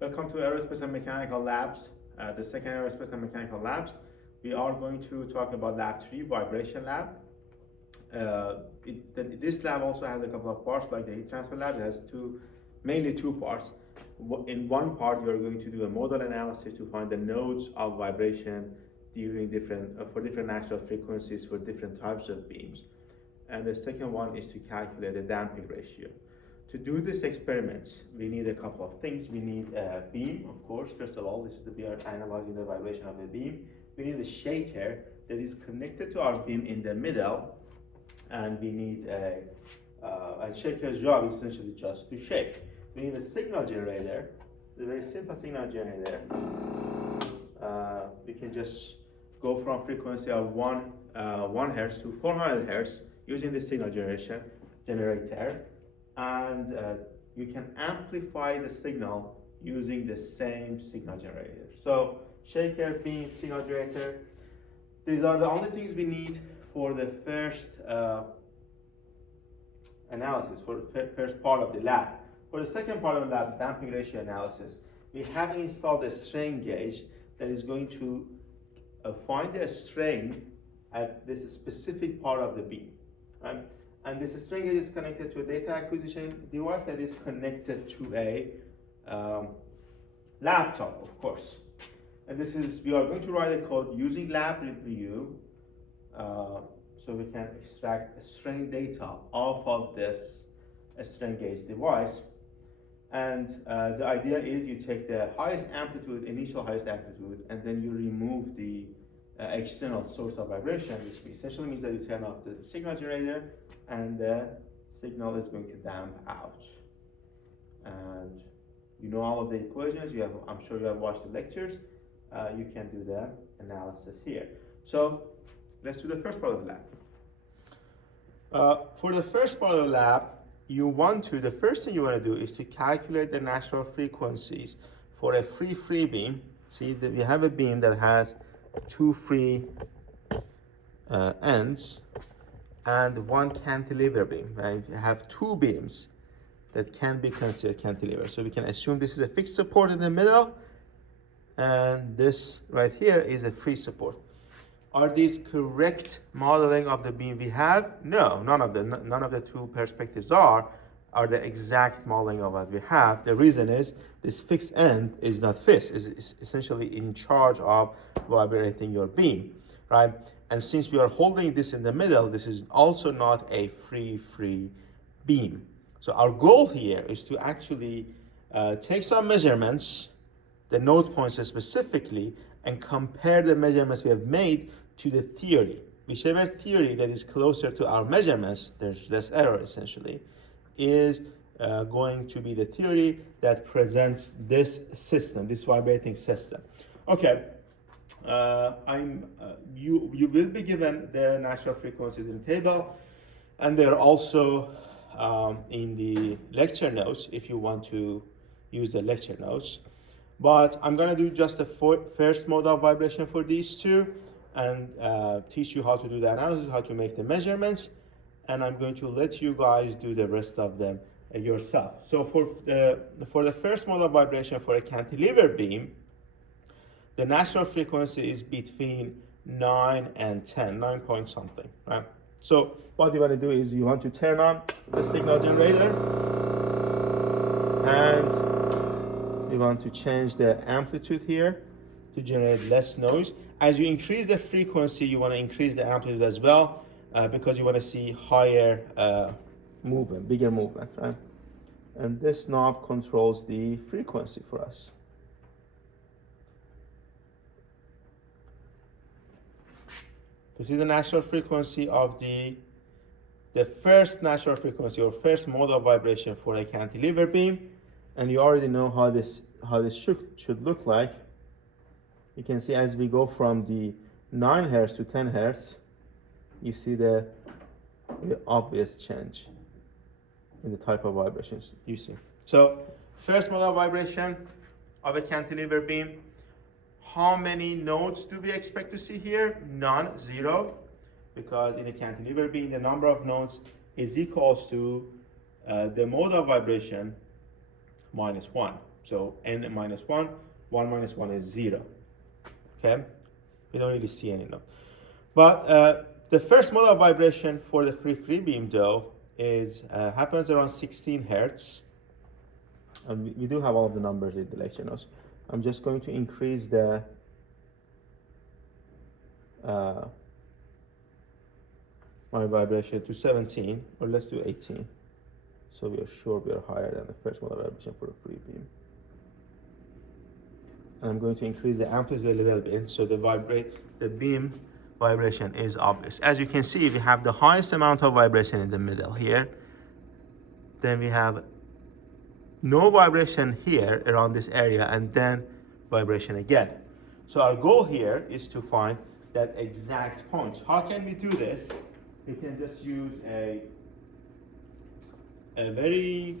Welcome to Aerospace and Mechanical Labs, the second Aerospace and Mechanical Labs. We are going to talk about LabVIEW Vibration Lab. This lab also has a couple of parts, like the heat transfer lab. It has mainly two parts. In one part, you are going to do a modal analysis to find the nodes of vibration during for different natural frequencies for different types of beams. And the second one is to calculate the damping ratio. To do this experiment, we need a couple of things. We need a beam, of course. First of all, we are analyzing the vibration of the beam. We need a shaker that is connected to our beam in the middle, and we need a shaker's job is essentially just to shake. We need a signal generator, a very simple signal generator. We can just go from frequency of 1 hertz to 400 hertz using the signal generator. And you can amplify the signal using the same signal generator. So shaker, beam, signal generator, these are the only things we need for the first analysis, for the first part of the lab. For the second part of the lab, damping ratio analysis, we have installed a strain gauge that is going to find a strain at this specific part of the beam. Right? And this strain gauge is connected to a data acquisition device that is connected to a laptop, of course. And we are going to write a code using LabVIEW, so we can extract strain data off of this strain gauge device. And the idea is you take the highest amplitude, initial highest amplitude, and then you remove the external source of vibration, which essentially means that you turn off the signal generator, and the signal is going to damp out. And you know all of the equations. I'm sure you have watched the lectures. You can do the analysis here. So let's do the first part of the lab. For the first part of the lab, the first thing you want to do is to calculate the natural frequencies for a free beam. See that we have a beam that has two free ends and one cantilever beam. Right? You have two beams that can be considered cantilever. So we can assume this is a fixed support in the middle, and this right here is a free support. Are these correct modeling of the beam we have? No, none of the two perspectives are the exact modeling of what we have. The reason is this fixed end is not fixed, is essentially in charge of vibrating your beam, right? And since we are holding this in the middle, this is also not a free beam. So our goal here is to actually take some measurements, the node points specifically, and compare the measurements we have made to the theory. Whichever theory that is closer to our measurements, there's less error essentially, is going to be the theory that presents this system, this vibrating system. Okay, you will be given the natural frequencies in the table, and they're also in the lecture notes if you want to use the lecture notes. But I'm going to do just the first mode of vibration for these two, and teach you how to do the analysis, how to make the measurements, and I'm going to let you guys do the rest of them yourself. So for the first mode of vibration for a cantilever beam, the natural frequency is between 9 and 10, 9 point something, right? So what you want to do is you want to turn on the signal generator, and you want to change the amplitude here to generate less noise. As you increase the frequency, you want to increase the amplitude as well, because you want to see higher movement, bigger movement, right? And this knob controls the frequency for us. This is the natural frequency of the first natural frequency or first mode of vibration for a cantilever beam, and you already know how this should look like. You can see as we go from the 9 hertz to 10 hertz, you see the obvious change in the type of vibrations you see. So first mode of vibration of a cantilever beam. How many nodes do we expect to see here? None, 0, because in a cantilever beam, the number of nodes is equals to the mode of vibration minus 1. So n minus 1, 1 minus 1 is 0. Okay? We don't really see any note. But the first modal vibration for the free beam though is happens around 16 hertz. And we do have all of the numbers in the lecture notes. I'm just going to increase the my vibration to 17, or let's do 18. So we are sure we are higher than the first modal vibration for a free beam. And I'm going to increase the amplitude a little bit so the beam vibration is obvious. As you can see, we have the highest amount of vibration in the middle here. Then we have no vibration here around this area, and then vibration again. So our goal here is to find that exact point. How can we do this? We can just use a very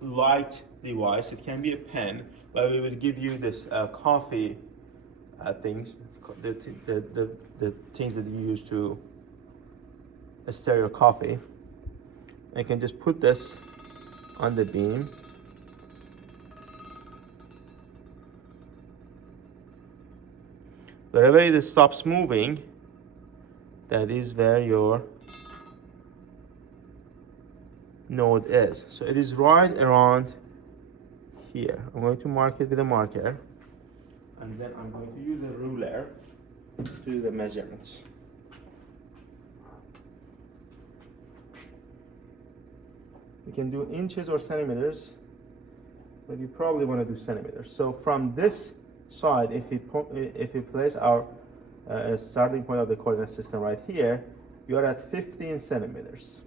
light device. It can be a pen, but we will give you this coffee things, the things that you use to stir your coffee. I can just put this on the beam. Wherever it stops moving, that is where your node is. So it is right around here. I'm going to mark it with a marker, and then I'm going to use a ruler to do the measurements. We can do inches or centimeters, but you probably want to do centimeters. So from this side, if we place our starting point of the coordinate system right here, you are at 15 centimeters.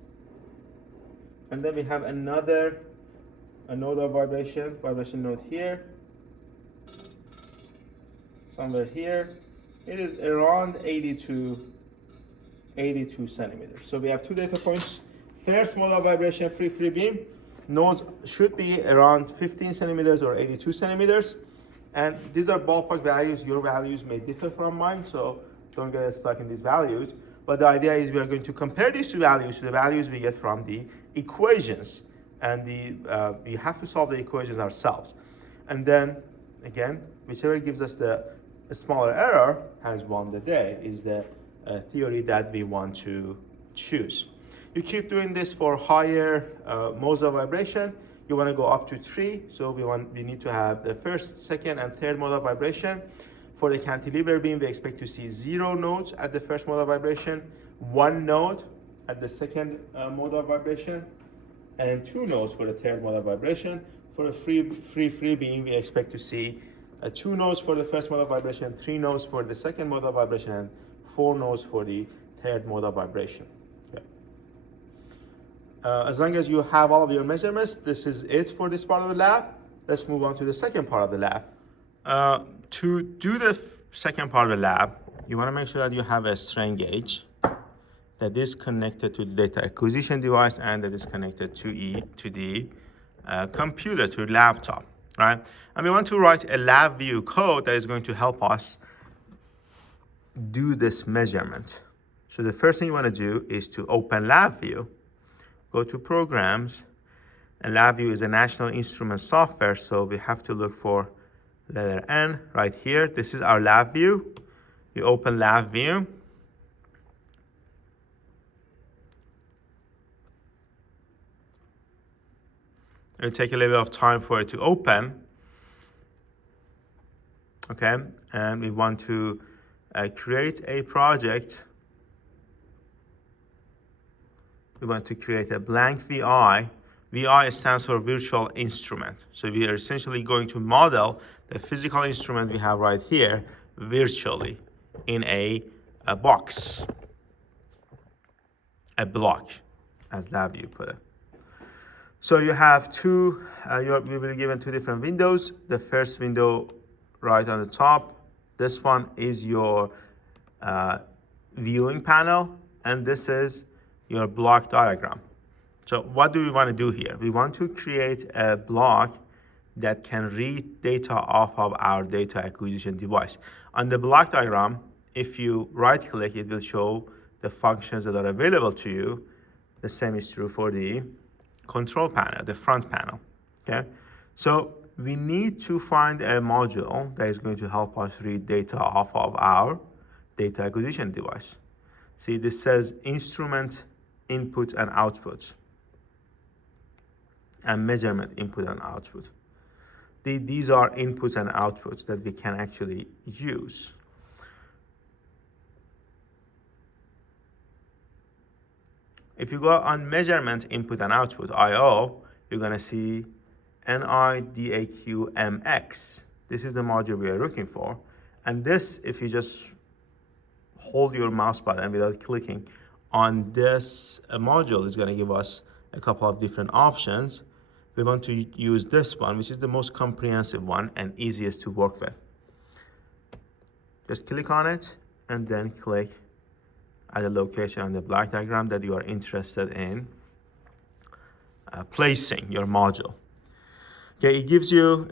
And then we have a node of vibration node here, somewhere here. It is around 82 centimeters. So we have two data points. First modal vibration free beam, nodes should be around 15 centimeters or 82 centimeters. And these are ballpark values. Your values may differ from mine, so don't get stuck in these values. But the idea is we are going to compare these two values to the values we get from the equations. And we have to solve the equations ourselves. And then, again, whichever gives us the smaller error has won the day, is the theory that we want to choose. You keep doing this for higher modes of vibration. You want to go up to 3, so we need to have the first, second, and third mode of vibration. For the cantilever beam, we expect to see 0 nodes at the first mode of vibration, 1 node at the second mode of vibration, and 2 nodes for the third mode of vibration. For a free beam, we expect to see 2 nodes for the first mode of vibration, 3 nodes for the second mode of vibration, and 4 nodes for the third mode of vibration. As long as you have all of your measurements, this is it for this part of the lab. Let's move on to the second part of the lab. To do the second part of the lab, you want to make sure that you have a strain gauge that is connected to the data acquisition device and that is connected to the computer, to laptop, right? And we want to write a LabVIEW code that is going to help us do this measurement. So the first thing you want to do is to open LabVIEW. Go to Programs, and LabVIEW is a National Instrument software, so we have to look for letter N right here. This is our LabVIEW. You open LabVIEW. It'll take a little bit of time for it to open. Okay, and we want to create a project. We want to create a blank VI. VI stands for virtual instrument. So we are essentially going to model the physical instrument we have right here virtually in a box, a block, as LabVIEW put it. So you have we will be given 2 different windows. The first window right on the top, this one is your viewing panel, and this is your block diagram. So what do we want to do here? We want to create a block that can read data off of our data acquisition device. On the block diagram, if you right click, it will show the functions that are available to you. The same is true for the control panel, the front panel, okay? So we need to find a module that is going to help us read data off of our data acquisition device. See, this says instrument input and output, and measurement input and output. These are inputs and outputs that we can actually use. If you go on measurement input and output, IO, you're going to see NIDAQMX. This is the module we are looking for. And this, if you just hold your mouse button without clicking on this module, is going to give us a couple of different options. We want to use this one, which is the most comprehensive one and easiest to work with. Just click on it and then click at the location on the block diagram that you are interested in placing your module. Okay, it gives you,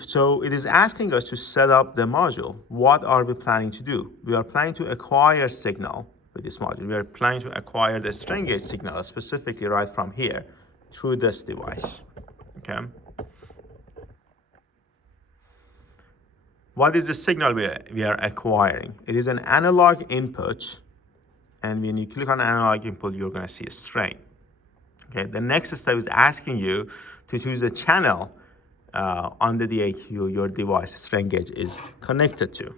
so it is asking us to set up the module. What are we planning to do? We are planning to acquire signal with this module. We are planning to acquire the strain gauge signal specifically right from here through this device. Okay. What is the signal we are acquiring? It is an analog input, and when you click on analog input, you're going to see a strain. Okay. The next step is asking you to choose a channel on the DAQ your device strain gauge is connected to.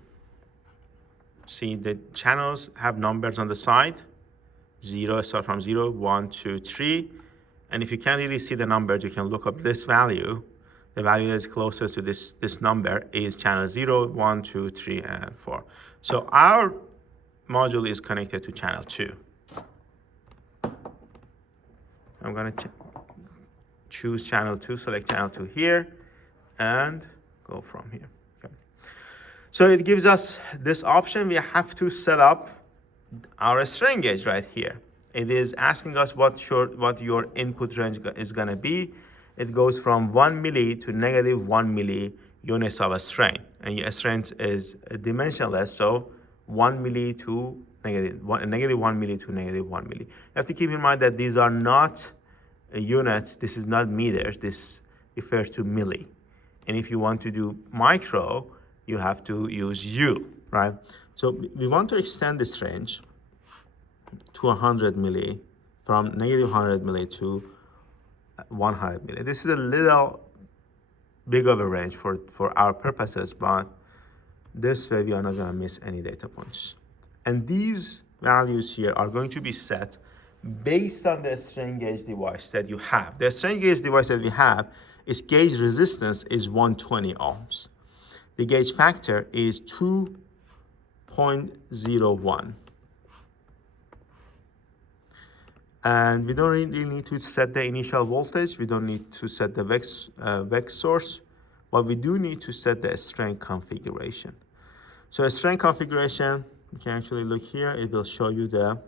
See, the channels have numbers on the side. 0, start from 0, 1, 2, 3. And if you can't really see the numbers, you can look up this value. The value that is closest to this number is channel 0, 1, 2, 3, and 4. So our module is connected to channel 2. I'm going to choose channel 2, select channel 2 here, and go from here. Okay. So it gives us this option. We have to set up our strain gauge right here. It is asking us what your input range is going to be. It goes from 1 milli to -1 milli units of a strain. And a strain is dimensionless, so 1 milli to -1 milli to -1 milli. You have to keep in mind that these are not units. This is not meters. This refers to milli. And if you want to do micro, you have to use U, right? So we want to extend this range to 100 milli, from -100 milli to 100 milli. This is a little big of a range for our purposes, but this way we are not going to miss any data points. And these values here are going to be set based on the strain gauge device that you have. The strain gauge device that we have, its gauge resistance is 120 ohms. The gauge factor is 2.01. And we don't really need to set the initial voltage. We don't need to set the vex source, but we do need to set the strain configuration. So a strain configuration, you can actually look here. It will show you the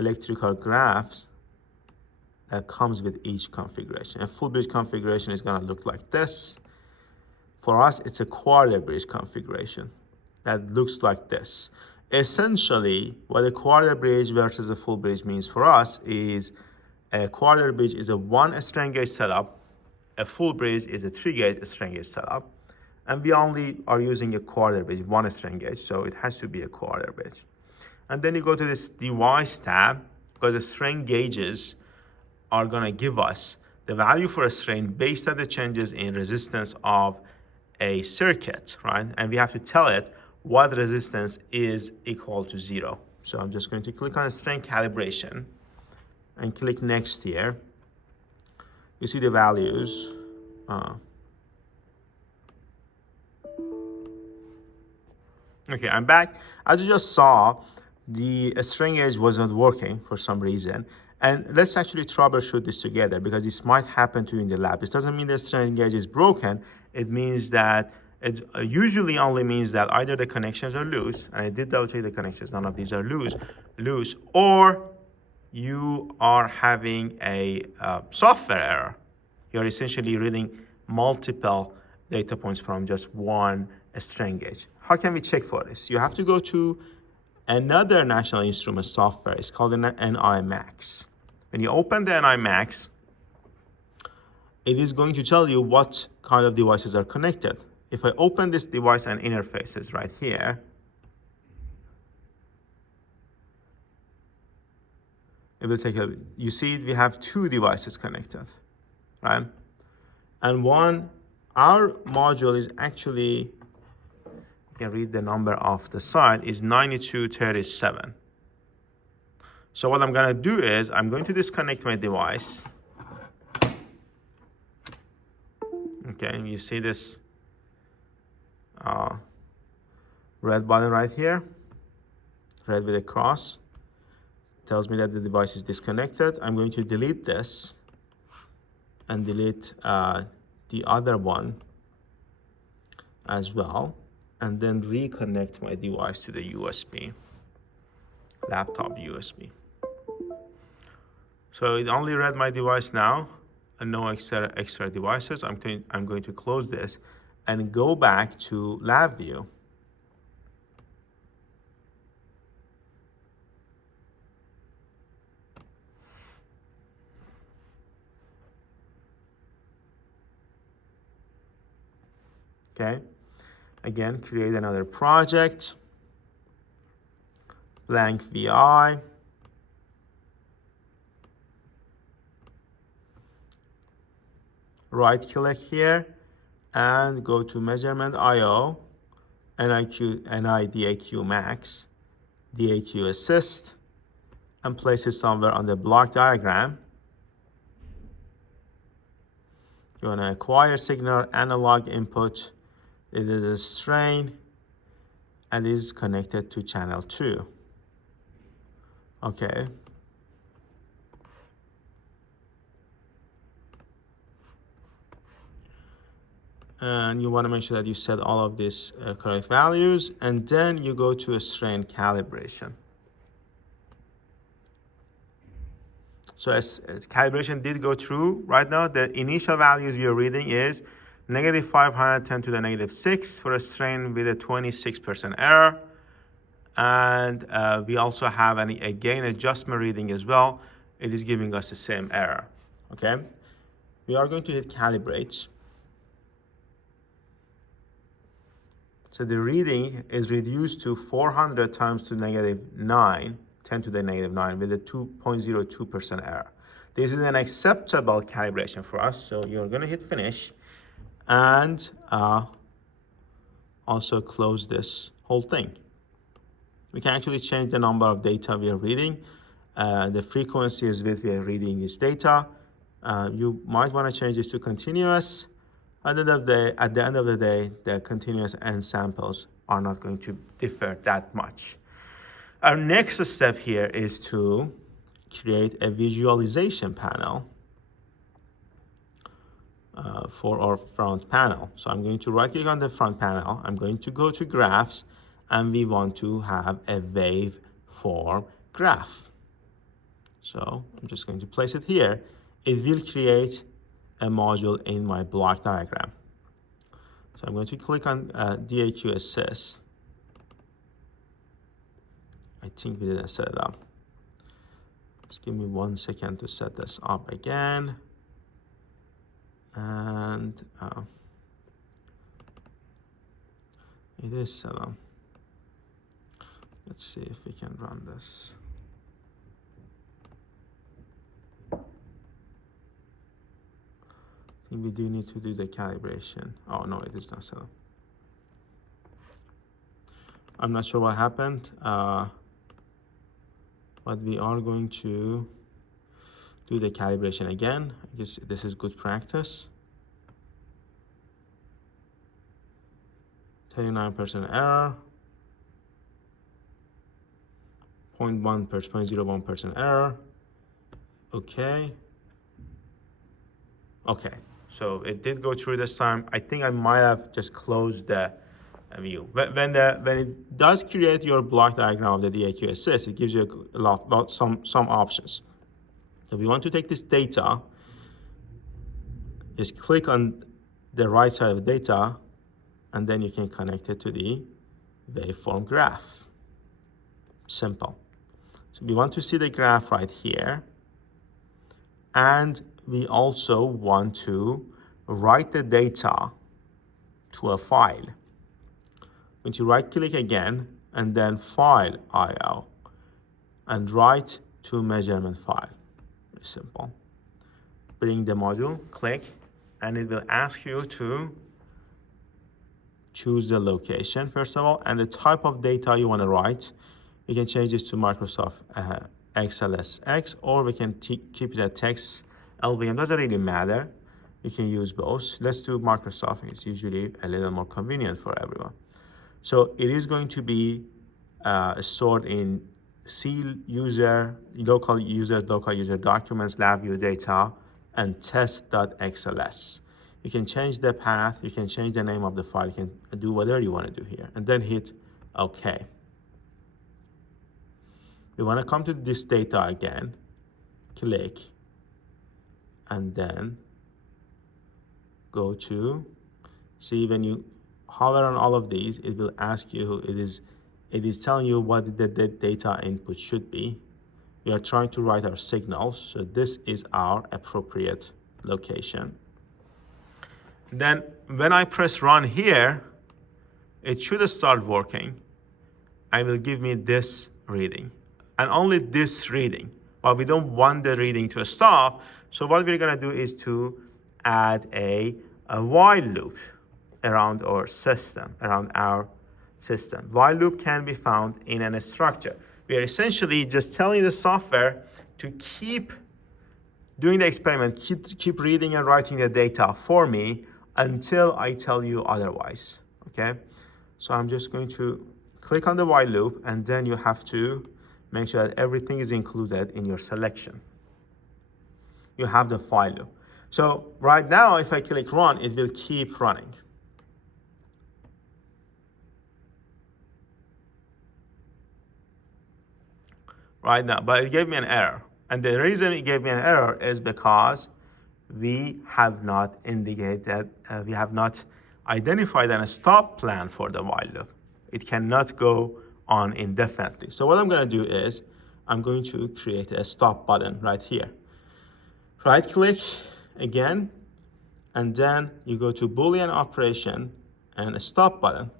electrical graphs that comes with each configuration. A full bridge configuration is going to look like this. For us, it's a quarter bridge configuration that looks like this. Essentially, what a quarter bridge versus a full bridge means for us is a quarter bridge is a 1 strain gauge setup, a full bridge is a 3 gauge strain gauge setup, and we only are using a quarter bridge, 1 strain gauge, so it has to be a quarter bridge. And then you go to this device tab, because the strain gauges are going to give us the value for a strain based on the changes in resistance of a circuit, right? And we have to tell it what resistance is equal to 0. So I'm just going to click on strain calibration and click next here. You see the values. Okay, I'm back. As you just saw, the strain gauge was not working for some reason. And let's actually troubleshoot this together, because this might happen to you in the lab. This doesn't mean the strain gauge is broken. It means that it usually only means that either the connections are loose, and I did double check the connections, none of these are loose, or you are having a software error. You're essentially reading multiple data points from just one strain gauge. How can we check for this? You have to go to another National Instrument software. It's called an NIMAX. When you open the NIMAX, it is going to tell you what kind of devices are connected. If I open this device and interfaces right here, it will take you see we have two devices connected, right? And our module is actually, you can read the number off the side, is 9237. So what I'm gonna do is, I'm going to disconnect my device. Okay, you see this red button right here, red with a cross, tells me that the device is disconnected. I'm going to delete this and delete the other one as well, and then reconnect my device to the USB, laptop USB. So it only read my device now, and no extra devices. I'm going to close this and go back to LabVIEW. Okay, again, create another project, blank VI. Right click here and go to measurement IO, NIDAQ max, DAQ assist, and place it somewhere on the block diagram. You want to acquire signal, analog input. It is a strain and is connected to channel 2. Okay. And you want to make sure that you set all of these correct values, and then you go to a strain calibration. So as calibration did go through, right now the initial values you're reading is -510 to the -6 for a strain with a 26% error. And we also have a gain adjustment reading as well. It is giving us the same error, okay? We are going to hit calibrate. So the reading is reduced to 400 times to -9, 10 to the -9 with a 2.02% error. This is an acceptable calibration for us. So you're gonna hit finish and also close this whole thing. We can actually change the number of data we are reading. The frequency is with we are reading this data. You might want to change this to continuous. At the end of the day, the continuous and samples are not going to differ that much. Our next step here is to create a visualization panel for our front panel. So I'm going to right click on the front panel. I'm going to go to graphs, and we want to have a waveform graph. So I'm just going to place it here. It will create a module in my block diagram. So I'm going to click on DAQ assist. I think we didn't set it up. Just give me 1 second to set this up again. And it is set up. Let's see if we can run this. I think we do need to do the calibration. Oh no, it is not set up. I'm not sure what happened, but we are going to do the calibration again. I guess this is good practice. 39% error. 0.01% error. Okay. Okay, so it did go through this time. I think I might have just closed the view. When it does create your block diagram of the DAQ assist, it gives you some options. So if you want to take this data, just click on the right side of the data, and then you can connect it to the waveform graph. Simple. So we want to see the graph right here. And we also want to write the data to a file. When you right click again and then file IO and write to measurement file. Very simple. Bring the module, click, and it will ask you to choose the location first of all and the type of data you want to write. You can change this to Microsoft XLSX, or we can keep it at text LVM. Doesn't really matter. You can use both. Let's do Microsoft. It's usually a little more convenient for everyone. So it is going to be stored in C user, local user documents, LabVIEW data, and test.xls. You can change the path, you can change the name of the file, you can do whatever you want to do here, and then hit OK. We want to come to this data again, click, and then go to, see when you hover on all of these, it will ask you, it is telling you what the data input should be. We are trying to write our signals, so this is our appropriate location. Then when I press run here, it should start working. It will give me this reading, and only this reading. But we don't want the reading to stop, so what we're gonna do is to add a while loop around our system, While loop can be found in a structure. We are essentially just telling the software to keep doing the experiment, keep reading and writing the data for me until I tell you otherwise, okay? So I'm just going to click on the while loop, and then you have to make sure that everything is included in your selection. You have the while loop. So right now, if I click run, it will keep running. Right now, but it gave me an error. And the reason it gave me an error is because we have not indicated, we have not identified a stop plan for the while loop. It cannot go on indefinitely. So what I'm gonna do is, I'm going to create a stop button right here. Right click again, and then you go to Boolean operation and a stop button.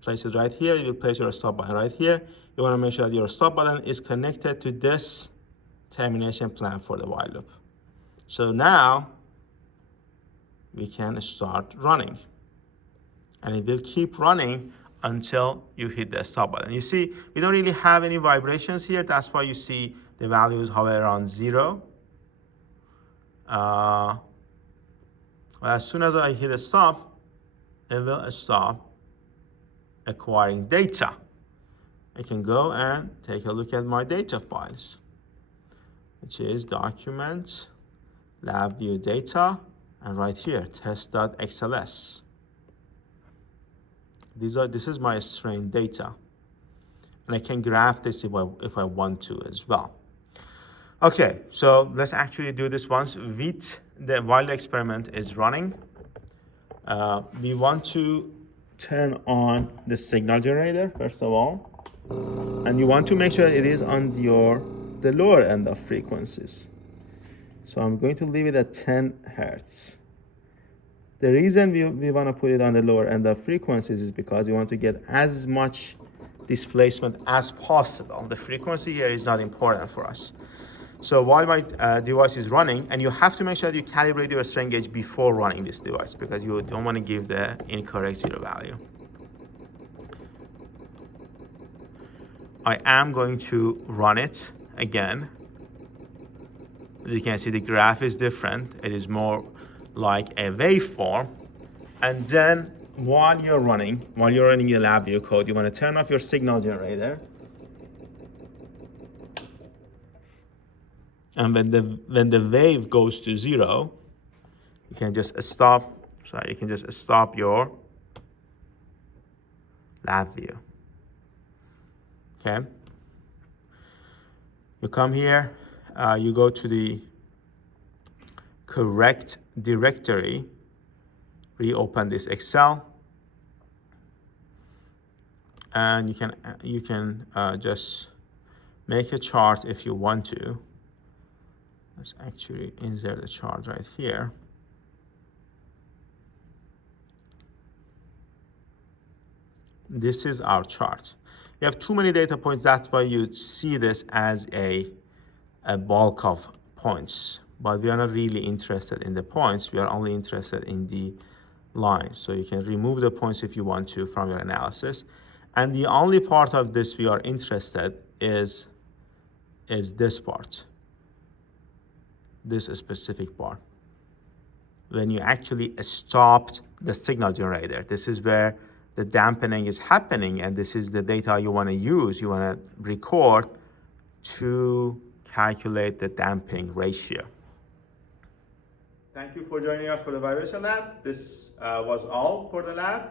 Place it right here, you will place your stop button right here. You wanna make sure that your stop button is connected to this termination plan for the while loop. So now we can start running, and it will keep running until you hit the stop button. You see, we don't really have any vibrations here. That's why you see the values hover around 0. As soon as I hit a stop, it will stop acquiring data. I can go and take a look at my data files, which is document, LabVIEW data, and right here, test.xls. This is my strain data. And I can graph this if I want to as well. Okay, so let's actually do this once. While the experiment is running, we want to turn on the signal generator, first of all. And you want to make sure it is on the lower end of frequencies. So I'm going to leave it at 10 Hertz. The reason we want to put it on the lower end of frequencies is because we want to get as much displacement as possible. The frequency here is not important for us. So while my device is running, and you have to make sure that you calibrate your strain gauge before running this device, because you don't want to give the incorrect zero value. I am going to run it again. As you can see, the graph is different. It is more like a waveform. And then while you're running the LabVIEW code, you want to turn off your signal generator. And when the wave goes to 0, you can just stop your LabVIEW. Okay. You come here, you go to the correct directory, reopen this Excel, and you can just make a chart if you want to. Let's actually insert the chart right here. this is our chart. You have too many data points, that's why you see this as a bulk of points. But we are not really interested in the points, we are only interested in the lines. So you can remove the points if you want to from your analysis. And the only part of this we are interested is this part, this specific part. When you actually stopped the signal generator, this is where the dampening is happening, and this is the data you want to use, you want to record to calculate the damping ratio. Thank you for joining us for the vibration lab. This was all for the lab.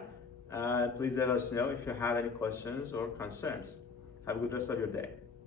Please let us know if you have any questions or concerns. Have a good rest of your day.